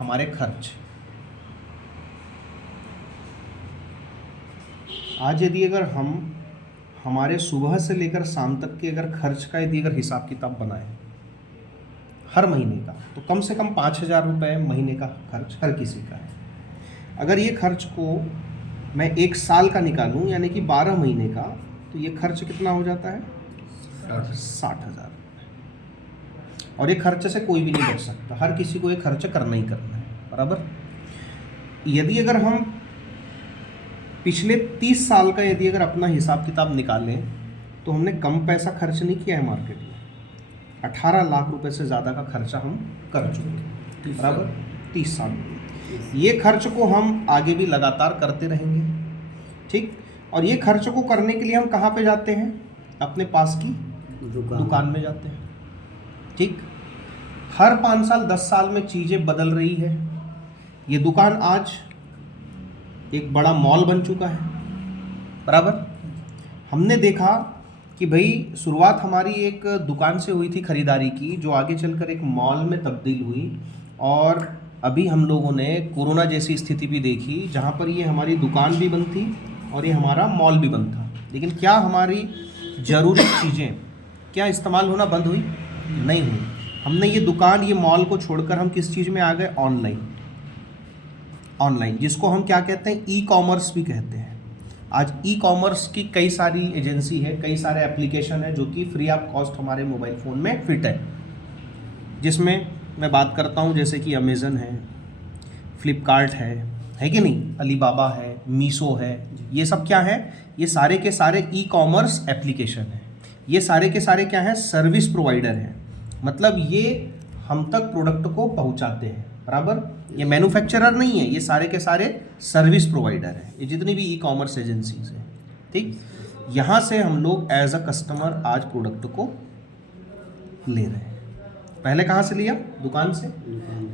हमारे खर्च। आज यदि अगर हम हमारे सुबह से लेकर शाम तक के अगर खर्च का यदि अगर हिसाब किताब बनाएं हर महीने का, तो कम से कम 5,000 रुपये महीने का खर्च हर किसी का है। अगर ये खर्च को मैं 1 साल का निकालूं यानी कि 12 महीने का, तो ये खर्च कितना हो जाता है? 60,000। और ये खर्च से कोई भी नहीं बच सकता, हर किसी को ये खर्च करना ही करना है, बराबर। यदि अगर हम पिछले 30 साल का यदि अगर अपना हिसाब किताब निकालें तो हमने कम पैसा खर्च नहीं किया है मार्केट में। 18 लाख रुपए से ज़्यादा का खर्चा हम कर चुके हैं, बराबर, 30 साल में। ये खर्च को हम आगे भी लगातार करते रहेंगे, ठीक। और ये खर्च को करने के लिए हम कहाँ पे जाते हैं? अपने पास की दुकान में जाते हैं, ठीक। हर 5 साल 10 साल में चीज़ें बदल रही है। ये दुकान आज एक बड़ा मॉल बन चुका है, बराबर। हमने देखा कि भाई शुरुआत हमारी एक दुकान से हुई थी खरीदारी की, जो आगे चलकर एक मॉल में तब्दील हुई। और अभी हम लोगों ने कोरोना जैसी स्थिति भी देखी जहाँ पर ये हमारी दुकान भी बंद थी और ये हमारा मॉल भी बंद था। लेकिन क्या हमारी ज़रूरी चीज़ें क्या इस्तेमाल होना बंद हुई? नहीं हुई। हमने ये दुकान, ये मॉल को छोड़कर हम किस चीज़ में आ गए? ऑनलाइन, जिसको हम क्या कहते हैं? ई कॉमर्स भी कहते हैं। आज ई कॉमर्स की कई सारी एजेंसी है, कई सारे एप्लीकेशन है जो कि फ्री ऑफ कॉस्ट हमारे मोबाइल फ़ोन में फिट है। जिसमें मैं बात करता हूँ जैसे कि अमेज़न है, फ्लिपकार्ट है कि नहीं, अलीबाबा है, मीशो है। ये सब क्या है? ये सारे के सारे ई कॉमर्स एप्लीकेशन है। ये सारे के सारे क्या हैं? सर्विस प्रोवाइडर हैं। मतलब ये हम तक प्रोडक्ट को पहुंचाते हैं, बराबर। ये मैन्युफैक्चरर नहीं है, ये सारे के सारे सर्विस प्रोवाइडर हैं, ये जितनी भी ई कॉमर्स एजेंसीज हैं, ठीक। यहाँ से हम लोग एज अ कस्टमर आज प्रोडक्ट को ले रहे हैं। पहले कहाँ से लिया? दुकान से।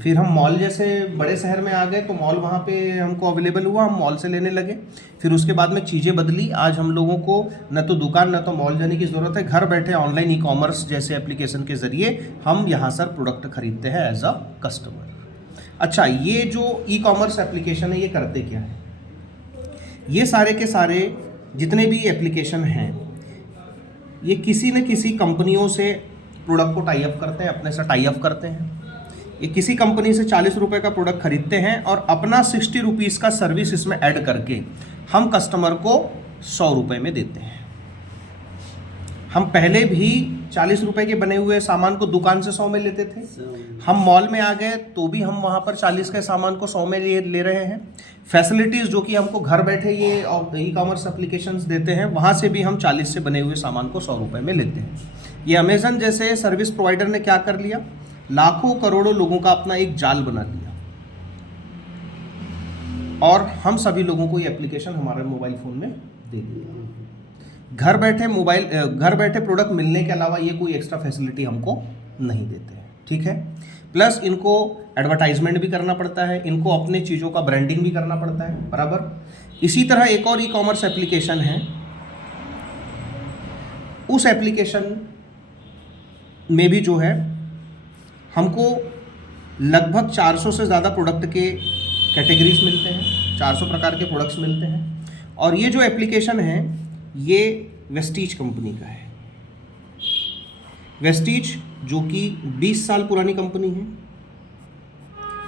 फिर हम मॉल जैसे बड़े शहर में आ गए तो मॉल वहाँ पे हमको अवेलेबल हुआ, हम मॉल से लेने लगे। फिर उसके बाद में चीज़ें बदली। आज हम लोगों को न तो दुकान न तो मॉल जाने की ज़रूरत है, घर बैठे ऑनलाइन ई कॉमर्स जैसे एप्लीकेशन के ज़रिए हम यहाँ से प्रोडक्ट खरीदते हैं एज अ कस्टमर। अच्छा, ये जो ई कॉमर्स एप्लीकेशन है ये करते क्या है? ये सारे के सारे जितने भी एप्लीकेशन हैं ये किसी न किसी कंपनियों से प्रोडक्ट को टाई अप करते हैं, अपने से टाई अप करते हैं। ये किसी कंपनी से 40 रुपये का प्रोडक्ट खरीदते हैं और अपना 60 रुपीज़ का सर्विस इसमें ऐड करके हम कस्टमर को 100 रुपये में देते हैं। हम पहले भी 40 रुपये के बने हुए सामान को दुकान से 100 में लेते थे। हम मॉल में आ गए तो भी हम वहाँ पर 40 के सामान को 100 में ले रहे हैं। फैसिलिटीज़ जो कि हमको घर बैठे ये ई कॉमर्स एप्लीकेशंस देते हैं, वहाँ से भी हम 40 से बने हुए सामान को 100 रुपये में लेते हैं। ये अमेज़न जैसे सर्विस प्रोवाइडर ने क्या कर लिया? लाखों करोड़ों लोगों का अपना एक जाल बना लिया और हम सभी लोगों को ये एप्लीकेशन हमारे मोबाइल फ़ोन में दे दिया। घर बैठे प्रोडक्ट मिलने के अलावा ये कोई एक्स्ट्रा फैसिलिटी हमको नहीं देते हैं, ठीक है। प्लस इनको एडवर्टाइजमेंट भी करना पड़ता है, इनको अपने चीज़ों का ब्रांडिंग भी करना पड़ता है, बराबर। इसी तरह एक और ई कॉमर्स एप्लीकेशन है। उस एप्लीकेशन में भी जो है हमको लगभग 400 से ज़्यादा प्रोडक्ट के कैटेगरीज मिलते हैं, 400 प्रकार के प्रोडक्ट्स मिलते हैं। और ये जो एप्लीकेशन है ये वेस्टीज कंपनी का है। वेस्टीज जो कि 20 साल पुरानी कंपनी है।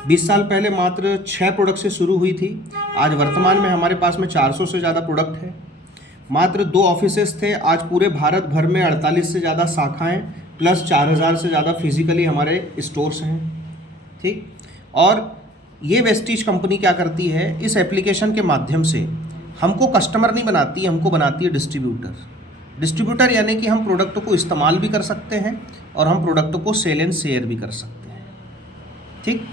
20 साल पहले मात्र 6 प्रोडक्ट से शुरू हुई थी। आज वर्तमान में हमारे पास में 400 से ज़्यादा प्रोडक्ट है। मात्र 2 ऑफिसेस थे, आज पूरे भारत भर में 48 से ज़्यादा शाखाएं प्लस 4000 से ज़्यादा फिजिकली हमारे स्टोर्स हैं, ठीक। और ये वेस्टीज कंपनी क्या करती है? इस एप्लीकेशन के माध्यम से हमको कस्टमर नहीं बनाती, हमको बनाती है डिस्ट्रीब्यूटर यानी कि हम प्रोडक्ट को इस्तेमाल भी कर सकते हैं और हम प्रोडक्ट को सेल एंड शेयर भी कर सकते हैं, ठीक।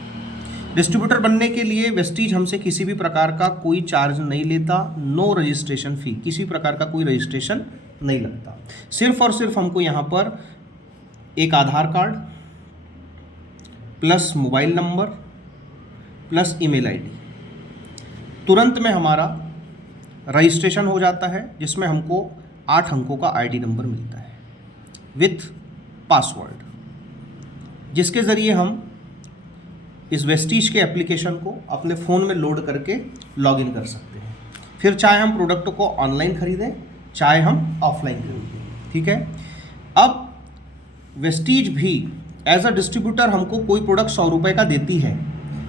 डिस्ट्रीब्यूटर बनने के लिए वेस्टीज हमसे किसी भी प्रकार का कोई चार्ज नहीं लेता, नो रजिस्ट्रेशन फ़ी, किसी प्रकार का कोई रजिस्ट्रेशन नहीं लगता। सिर्फ और सिर्फ हमको यहाँ पर एक Aadhaar card plus mobile number plus email ID, तुरंत में हमारा रजिस्ट्रेशन हो जाता है, जिसमें हमको 8 अंकों का आईडी नंबर मिलता है विथ पासवर्ड, जिसके ज़रिए हम इस वेस्टीज के एप्लीकेशन को अपने फ़ोन में लोड करके लॉगिन कर सकते हैं। फिर चाहे हम प्रोडक्ट को ऑनलाइन खरीदें, चाहे हम ऑफलाइन खरीदें, ठीक है। अब वेस्टीज भी एज अ डिस्ट्रीब्यूटर हमको कोई प्रोडक्ट 100 रुपये का देती है।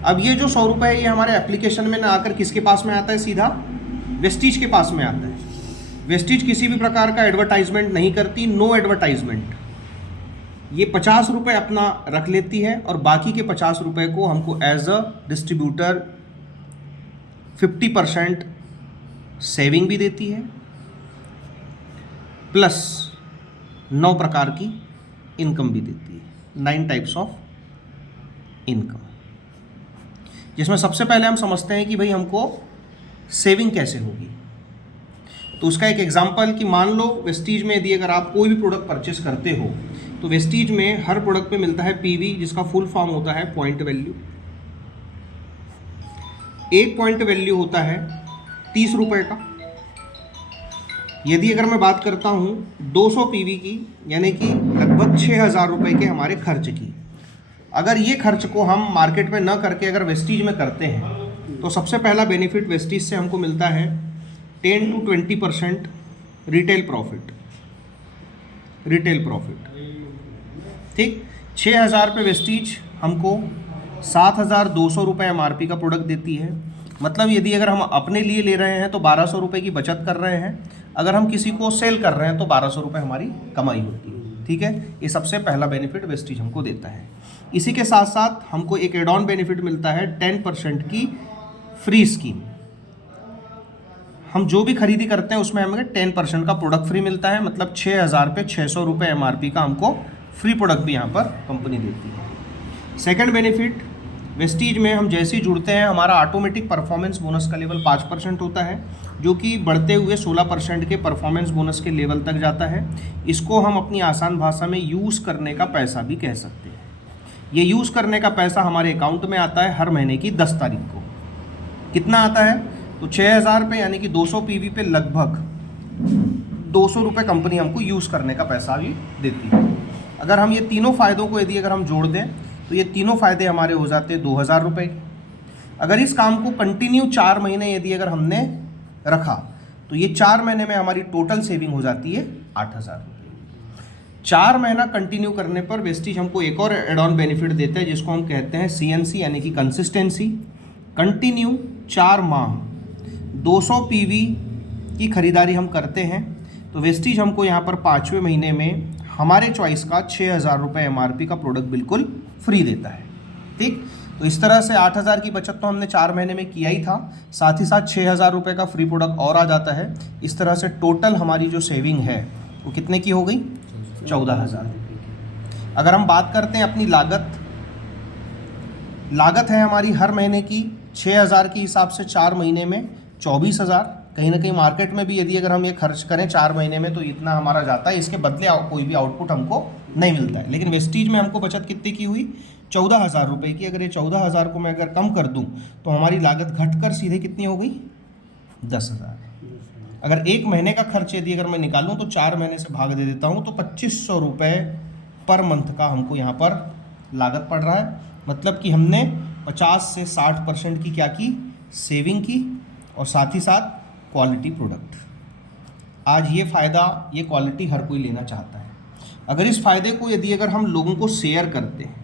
अब ये जो 100 रुपये है ये हमारे एप्लीकेशन में ना आकर किसके पास में आता है, सीधा वेस्टीज के पास में आता है। वेस्टीज किसी भी प्रकार का एडवर्टाइजमेंट नहीं करती, नो एडवर्टाइजमेंट। ये 50 रुपये अपना रख लेती है और बाकी के 50 रुपये को हमको एज अ डिस्ट्रीब्यूटर 50% सेविंग भी देती है, प्लस 9 प्रकार की इनकम भी देती है, 9 टाइप्स ऑफ इनकम, जिसमें सबसे पहले हम समझते हैं कि भाई हमको सेविंग कैसे होगी। तो उसका एक एग्जांपल कि मान लो वेस्टीज में यदि अगर आप कोई भी प्रोडक्ट परचेस करते हो तो वेस्टीज में हर प्रोडक्ट पे मिलता है पीवी, जिसका फुल फॉर्म होता है पॉइंट वैल्यू। एक पॉइंट वैल्यू होता है 30 रुपये का। यदि अगर मैं बात करता हूँ 200 पीवी की, यानी कि लगभग 6000 रुपये के हमारे खर्च की, अगर ये खर्च को हम मार्केट में न करके अगर वेस्टीज में करते हैं तो सबसे पहला बेनिफिट वेस्टीज से हमको मिलता है 10 to 20% रिटेल प्रॉफिट। ठीक, 6000 पे वेस्टीज हमको 7200 रुपये MRP का प्रोडक्ट देती है। मतलब यदि अगर हम अपने लिए ले रहे हैं तो 1200 रुपये की बचत कर रहे हैं, अगर हम किसी को सेल कर रहे हैं तो 1200 रुपये हमारी कमाई होती है। ठीक है, ये सबसे पहला बेनिफिट वेस्टीज हमको देता है। इसी के साथ साथ हमको एक एड ऑन बेनिफिट मिलता है 10% की फ्री स्कीम। हम जो भी खरीदी करते हैं उसमें हमें 10% का प्रोडक्ट फ्री मिलता है। मतलब 6000 पे 600 रुपये MRP का हमको फ्री प्रोडक्ट भी यहाँ पर कंपनी देती है। सेकंड बेनिफिट, वेस्टीज में हम जैसे ही जुड़ते हैं हमारा ऑटोमेटिक परफॉर्मेंस बोनस का लेवल 5% होता है, जो कि बढ़ते हुए 16% के परफॉर्मेंस बोनस के लेवल तक जाता है। इसको हम अपनी आसान भाषा में यूज़ करने का पैसा भी कह सकते हैं। ये यूज़ करने का पैसा हमारे अकाउंट में आता है हर महीने की 10 तारीख को। कितना आता है, तो 6000 पे यानी कि 200 पीवी पे लगभग 200 रुपये कंपनी हमको यूज़ करने का पैसा भी देती है। अगर हम ये तीनों फ़ायदों को यदि अगर हम जोड़ दें तो ये तीनों फ़ायदे हमारे हो जाते हैं 2000 रुपये के। अगर इस काम को कंटिन्यू 4 महीने यदि अगर हमने रखा तो ये 4 महीने में हमारी टोटल सेविंग हो जाती है 8000 रुपये। 4 महीना कंटिन्यू करने पर वेस्टीज हमको एक और एड ऑन बेनिफिट देते हैं, जिसको हम कहते हैं CNC यानी कि कंसिस्टेंसी। कंटिन्यू 4 माह 200 पीवी की खरीदारी हम करते हैं तो वेस्टीज हमको यहाँ पर 5वें महीने में हमारे चॉइस का 6000 रुपये MRP का प्रोडक्ट बिल्कुल फ्री देता है। ठीक, तो इस तरह से 8000 की बचत तो हमने 4 महीने में किया ही था, साथ ही साथ 6000 रुपये का फ्री प्रोडक्ट और आ जाता है। इस तरह से टोटल हमारी जो सेविंग है वो कितने की हो गई, 14000 रुपये की। अगर हम बात करते हैं अपनी लागत है हमारी हर महीने की 6000 के हिसाब से 4 महीने में 24000। कहीं ना कहीं मार्केट में भी यदि अगर हम ये खर्च करें 4 महीने में तो इतना हमारा जाता है, इसके बदले कोई भी आउटपुट हमको नहीं मिलता है। लेकिन वेस्टीज में हमको बचत कितने की हुई, 14000 रुपये की। अगर ये 14000 को मैं अगर कम कर दूं तो हमारी लागत घटकर सीधे कितनी हो गई, 10000। अगर एक महीने का खर्च यदि अगर मैं निकालूं तो 4 महीने से भाग दे देता हूं तो 2500 रुपये पर मंथ का हमको यहाँ पर लागत पड़ रहा है। मतलब कि हमने 50 से 60% की क्या की, सेविंग की, और साथ ही साथ क्वालिटी प्रोडक्ट। आज ये फ़ायदा, ये क्वालिटी हर कोई लेना चाहता है। अगर इस फ़ायदे को यदि अगर हम लोगों को शेयर करते हैं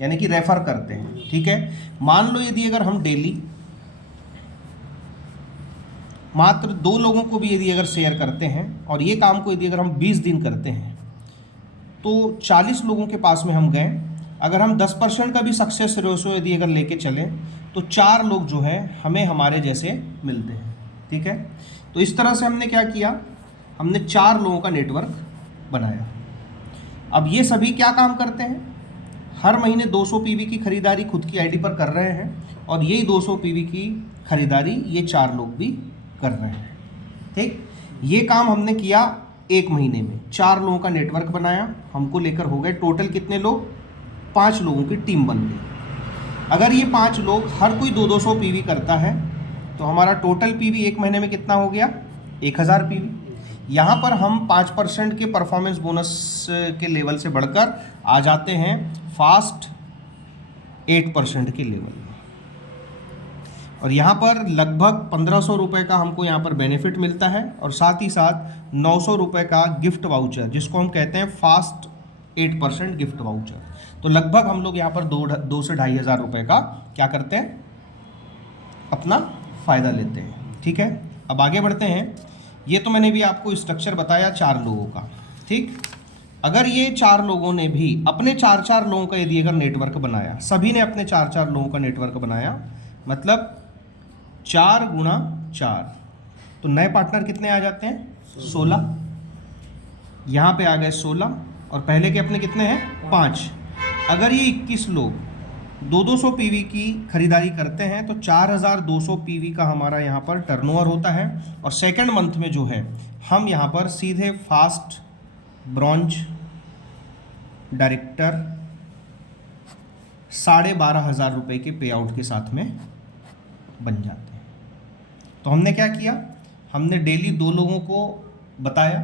यानी कि रेफ़र करते हैं, ठीक है। मान लो यदि अगर हम डेली मात्र 2 लोगों को भी यदि अगर शेयर करते हैं और ये काम को यदि अगर हम 20 दिन करते हैं तो 40 लोगों के पास में हम गए। अगर हम 10% का भी सक्सेस रेशो यदि अगर लेके चलें तो 4 लोग जो हैं हमें हमारे जैसे मिलते हैं। ठीक है, तो इस तरह से हमने क्या किया, हमने 4 लोगों का नेटवर्क बनाया। अब ये सभी क्या काम करते हैं, हर महीने 200 पीवी की खरीदारी खुद की आईडी पर कर रहे हैं और यही 200 पीवी की खरीदारी ये 4 लोग भी कर रहे हैं। ठीक, ये काम हमने किया 1 महीने में, 4 लोगों का नेटवर्क बनाया, हमको लेकर हो गए टोटल कितने लोग, 5 लोगों की टीम बन गई। अगर ये 5 लोग हर कोई 200 पीवी करता है तो हमारा टोटल पीवी 1 महीने में कितना हो गया, 1000 पीवी। यहाँ पर हम 5% के परफॉर्मेंस बोनस के लेवल से बढ़कर आ जाते हैं फास्ट 8% के लेवल में। और यहाँ पर लगभग 1500 रुपये का हमको यहाँ पर बेनिफिट मिलता है और साथ ही साथ 900 रुपये का गिफ्ट वाउचर, जिसको हम कहते हैं फास्ट 8% गिफ्ट वाउचर। तो लगभग हम लोग यहाँ पर 2 से 2,500 रुपये का क्या करते हैं, अपना फ़ायदा लेते हैं। ठीक है, अब आगे बढ़ते हैं। ये तो मैंने भी आपको स्ट्रक्चर बताया 4 लोगों का। ठीक, अगर ये 4 लोगों ने भी अपने 4 लोगों का यदि अगर नेटवर्क बनाया, सभी ने अपने 4 लोगों का नेटवर्क बनाया, मतलब 4 गुणा 4, तो नए पार्टनर कितने आ जाते हैं, 16। यहाँ पे आ गए 16 और पहले के अपने कितने हैं, 5। अगर ये 21 लोग 200 पीवी की खरीदारी करते हैं तो 4200 पीवी का हमारा यहाँ पर टर्नओवर होता है। और सेकंड मंथ में जो है हम यहाँ पर सीधे फास्ट ब्रॉन्ज डायरेक्टर 12,500 रुपये के पे आउट के साथ में बन जाते हैं। तो हमने क्या किया, हमने डेली 2 लोगों को बताया,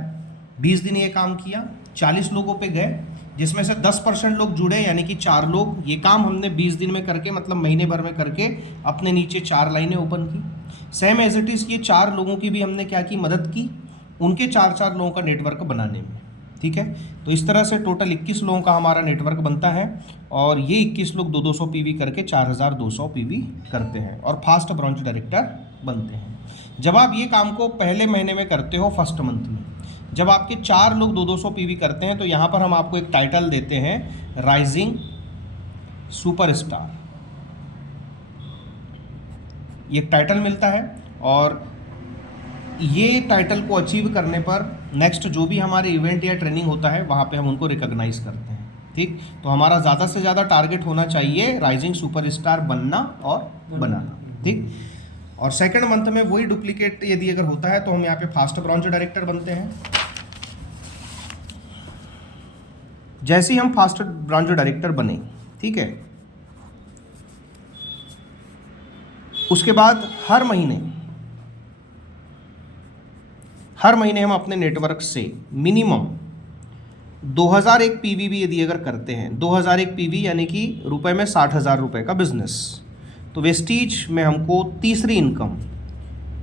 20 दिन ये काम किया, 40 लोगों पे गए, जिसमें से 10% लोग जुड़े, यानी कि 4 लोग। ये काम हमने 20 दिन में करके, मतलब महीने भर में करके अपने नीचे 4 लाइनें ओपन की। सेम एज इट इज़ ये 4 लोगों की भी हमने क्या की, मदद की उनके 4 लोगों का नेटवर्क बनाने में। ठीक है, तो इस तरह से टोटल 21 लोगों का हमारा नेटवर्क बनता है और ये 21 लोग 200 पीवी करके 4200 पीवी करते हैं और फास्ट ब्रॉन्ज डायरेक्टर बनते हैं। जब आप ये काम को पहले महीने में करते हो, फर्स्ट मंथ में, जब आपके 4 लोग 200 पीवी करते हैं, तो यहाँ पर हम आपको एक टाइटल देते हैं, राइजिंग सुपरस्टार। ये टाइटल मिलता है और ये टाइटल को अचीव करने पर नेक्स्ट जो भी हमारे इवेंट या ट्रेनिंग होता है वहाँ पे हम उनको रिकॉग्नाइज करते हैं। ठीक, तो हमारा ज़्यादा से ज़्यादा टारगेट होना चाहिए राइजिंग सुपरस्टार बनना और बनाना। ठीक, और सेकंड मंथ में वही डुप्लीकेट यदि अगर होता है तो हम यहाँ पे फास्ट ब्रॉन्ज डायरेक्टर बनते हैं। जैसे ही हम फास्ट ब्रॉन्ज डायरेक्टर बने, ठीक है, उसके बाद हर महीने हम अपने नेटवर्क से मिनिमम 2001 पीवी भी यदि अगर करते हैं, 2001 पीवी यानी कि रुपए में 60,000 रुपये का बिजनेस, तो वेस्टीज में हमको तीसरी इनकम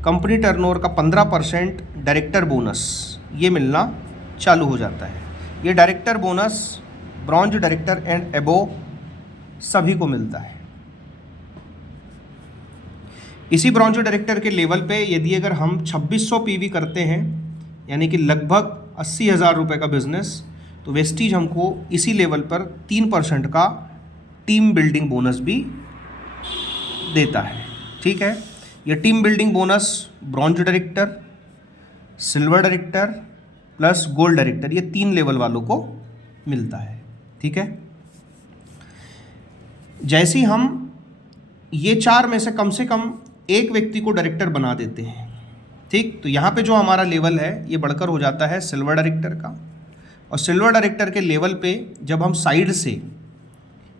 कंपनी टर्नओवर का 15% डायरेक्टर बोनस ये मिलना चालू हो जाता है। ये director bonus bronze director and above सभी को मिलता है। इसी ब्रॉन्ज डायरेक्टर के लेवल पे यदि अगर हम 2600 पीवी करते हैं, यानी कि लगभग 80,000 रुपये का बिजनेस, तो वेस्टीज हमको इसी लेवल पर 3% का टीम बिल्डिंग बोनस भी देता है। ठीक है, ये team building bonus bronze director, silver director plus gold director, ये 3 लेवल वालों को मिलता है। ठीक है, जैसे ही हम ये 4 में से कम एक व्यक्ति को डायरेक्टर बना देते हैं, ठीक, तो यहाँ पे जो हमारा लेवल है ये बढ़कर हो जाता है सिल्वर डायरेक्टर का। और सिल्वर डायरेक्टर के लेवल पे जब हम साइड से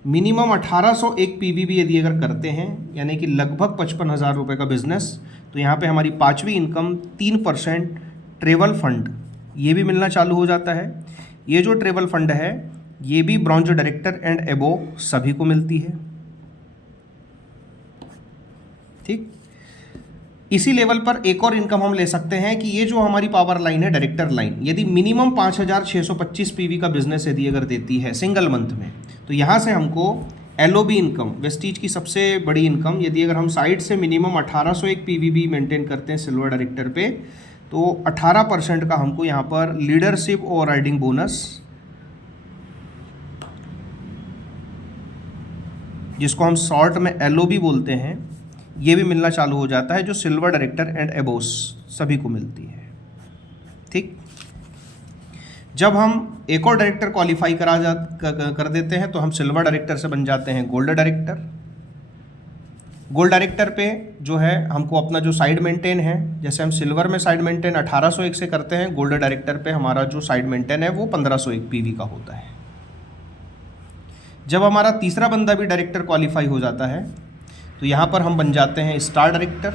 मिनिमम 1801 पीवी भी यदि अगर करते हैं, यानी कि लगभग 55,000 रुपये का बिजनेस, तो यहाँ पे हमारी 5वीं इनकम 3% ट्रेवल फंड ये भी मिलना चालू हो जाता है। ये जो ट्रेवल फंड है ये भी ब्रॉन्ज डायरेक्टर एंड एबोव सभी को मिलती है। ठीक, इसी लेवल पर एक और इनकम हम ले सकते हैं कि ये जो हमारी पावर लाइन है डायरेक्टर लाइन, यदि मिनिमम 5,625 पीवी का बिजनेस यदि अगर देती है सिंगल मंथ में, तो यहाँ से हमको एलओबी इनकम, वेस्टीज की सबसे बड़ी इनकम, यदि अगर हम साइड से मिनिमम 1801 पीवी भी मेंटेन करते हैं सिल्वर डायरेक्टर पे, तो 18% का हमको यहाँ पर लीडरशिप ओवरराइडिंग बोनस, जिसको हम शॉर्ट में एलओबी बोलते हैं, ये भी मिलना चालू हो जाता है, जो सिल्वर डायरेक्टर एंड एबोव सभी को मिलती है। ठीक, जब हम एक और डायरेक्टर क्वालिफाई कर देते हैं तो हम सिल्वर डायरेक्टर से बन जाते हैं गोल्ड डायरेक्टर। गोल्ड डायरेक्टर पे जो है हमको अपना जो साइड मेंटेन है, जैसे हम सिल्वर में साइड मेंटेन 1801 से करते हैं, गोल्ड डायरेक्टर पे हमारा जो साइड मेंटेन है वो 1501 पीवी का होता है। जब हमारा तीसरा बंदा भी डायरेक्टर क्वालिफाई हो जाता है तो यहाँ पर हम बन जाते हैं स्टार डायरेक्टर।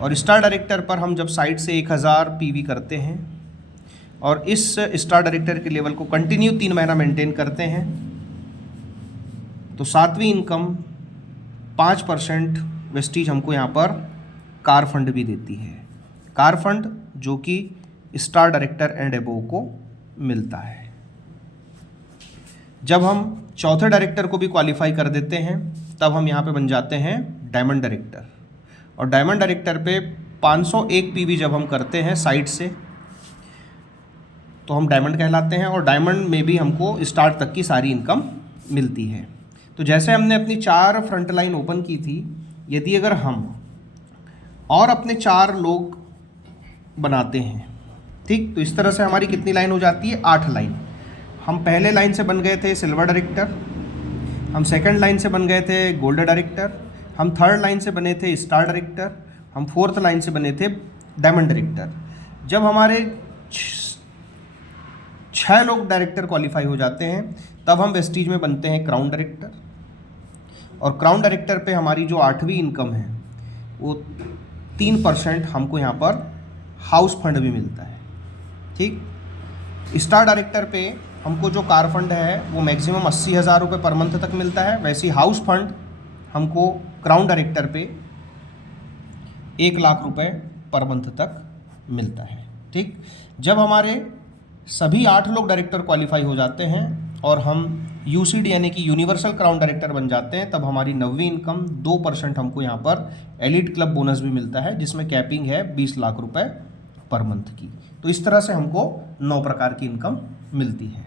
और स्टार डायरेक्टर पर हम जब साइड से 1000 पीवी करते हैं और इस स्टार डायरेक्टर के लेवल को कंटिन्यू 3 महीना मेंटेन करते हैं, तो सातवीं इनकम 5% वेस्टीज हमको यहाँ पर कार फंड भी देती है, कार फंड जो कि स्टार डायरेक्टर एंड एबोव को मिलता है। जब हम चौथे डायरेक्टर को भी क्वालिफाई कर देते हैं तब हम यहाँ पे बन जाते हैं डायमंड डायरेक्टर, और डायमंड डायरेक्टर पे 501 पीवी जब हम करते हैं साइड से तो हम डायमंड कहलाते हैं, और डायमंड में भी हमको स्टार तक की सारी इनकम मिलती है। तो जैसे हमने अपनी 4 फ्रंट लाइन ओपन की थी, यदि अगर हम और अपने 4 लोग बनाते हैं, ठीक, तो इस तरह से हमारी कितनी लाइन हो जाती है, 8 लाइन। हम पहले लाइन से बन गए थे सिल्वर डायरेक्टर, हम सेकंड लाइन से बन गए थे गोल्ड डायरेक्टर, हम थर्ड लाइन से बने थे स्टार डायरेक्टर, हम फोर्थ लाइन से बने थे डायमंड डायरेक्टर। जब हमारे 6 लोग डायरेक्टर क्वालिफाई हो जाते हैं तब हम वेस्टीज में बनते हैं क्राउन डायरेक्टर, और क्राउन डायरेक्टर पे हमारी जो 8वीं इनकम है वो 3% हमको यहाँ पर हाउस फंड भी मिलता है, ठीक। स्टार डायरेक्टर पे हमको जो कार फंड है वो मैक्सिमम 80,000 रुपये पर मंथ तक मिलता है, वैसे हाउस फंड हमको क्राउन डायरेक्टर पे 1 लाख रुपए पर मंथ तक मिलता है, ठीक। जब हमारे सभी 8 लोग डायरेक्टर क्वालिफाई हो जाते हैं और हम यूसीडी यानी कि यूनिवर्सल क्राउन डायरेक्टर बन जाते हैं तब हमारी 9वीं इनकम 2% हमको यहाँ पर एलिट क्लब बोनस भी मिलता है, जिसमें कैपिंग है 20 लाख रुपए पर मंथ की। तो इस तरह से हमको 9 प्रकार की इनकम मिलती है।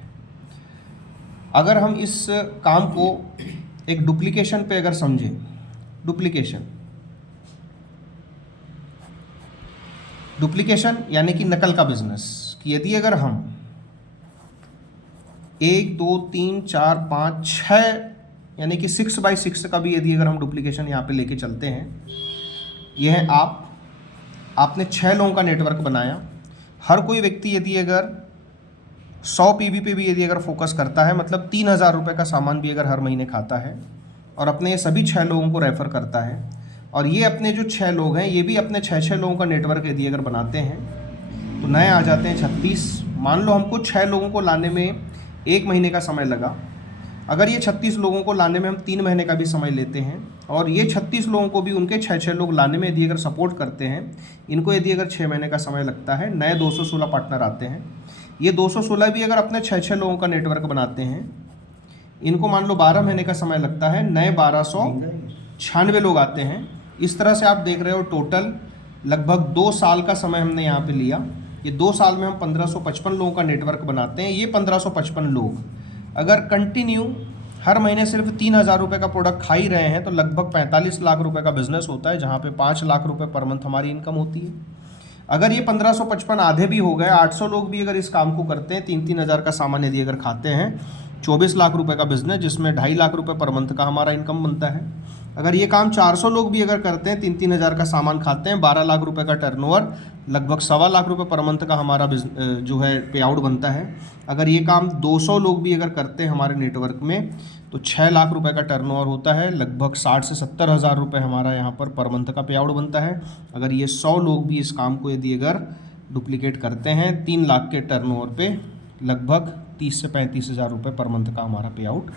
अगर हम इस काम को एक डुप्लीकेशन पे अगर समझें, डुप्लीकेशन यानी कि नकल का बिजनेस, कि यदि अगर हम 1 2 3 4 5 6 यानी कि 6x6 का भी यदि अगर हम डुप्लीकेशन यहाँ पे लेके चलते हैं, यह आपने 6 लोगों का नेटवर्क बनाया। हर कोई व्यक्ति यदि अगर 100 पीवी पे भी यदि अगर फोकस करता है, मतलब 3,000 रुपये का सामान भी अगर हर महीने खाता है और अपने ये सभी 6 लोगों को रेफ़र करता है, और ये अपने जो 6 लोग हैं ये भी अपने 6 लोगों का नेटवर्क यदि अगर बनाते हैं तो नए आ जाते हैं 36। मान लो हमको 6 लोगों को लाने में 1 महीने का समय लगा, अगर ये 36 लोगों को लाने में हम 3 महीने का भी समय लेते हैं और ये 36 लोगों को भी उनके 6 लोग लाने में यदि अगर सपोर्ट करते हैं, इनको यदि अगर 6 महीने का समय लगता है, नए 216 पार्टनर आते हैं। ये 216 भी अगर अपने 6 लोगों का नेटवर्क बनाते हैं, इनको मान लो 12 महीने का समय लगता है, नए 1296 लोग आते हैं। इस तरह से आप देख रहे हो टोटल लगभग 2 साल का समय हमने यहाँ पे लिया। ये 2 साल में हम 1555 लोगों का नेटवर्क बनाते हैं। ये 1555 लोग अगर कंटिन्यू हर महीने सिर्फ 3,000 रुपये का प्रोडक्ट खा ही रहे हैं तो लगभग 45 लाख रुपए का बिजनेस होता है, जहाँ पे 5 लाख रुपए पर मंथ हमारी इनकम होती है। अगर ये 1555 आधे भी हो गए, 800 लोग भी अगर इस काम को करते हैं, 3-3 हज़ार का सामान यदि अगर खाते हैं, 24 लाख रुपए का बिजनेस, जिसमें 2.5 लाख रुपए पर मंथ का हमारा इनकम बनता है। अगर ये काम 400 लोग भी अगर करते हैं, 3-3 हज़ार का सामान खाते हैं, 12 लाख रुपए का टर्नओवर, लगभग 1.25 लाख रुपए पर मंथ का हमारा जो है पे आउट बनता है। अगर ये काम 200 लोग भी अगर करते हैं हमारे नेटवर्क में तो 6 लाख रुपए का टर्नओवर होता है, लगभग 60 से 70 हज़ार रुपये हमारा यहाँ पर मंथ का पे आउट बनता है। अगर ये 100 लोग भी इस काम को यदि अगर डुप्लीकेट करते हैं, 3 लाख के टर्नओवर पे लगभग 30 से 35 हज़ार रुपये पर मंथ का हमारा पे आउट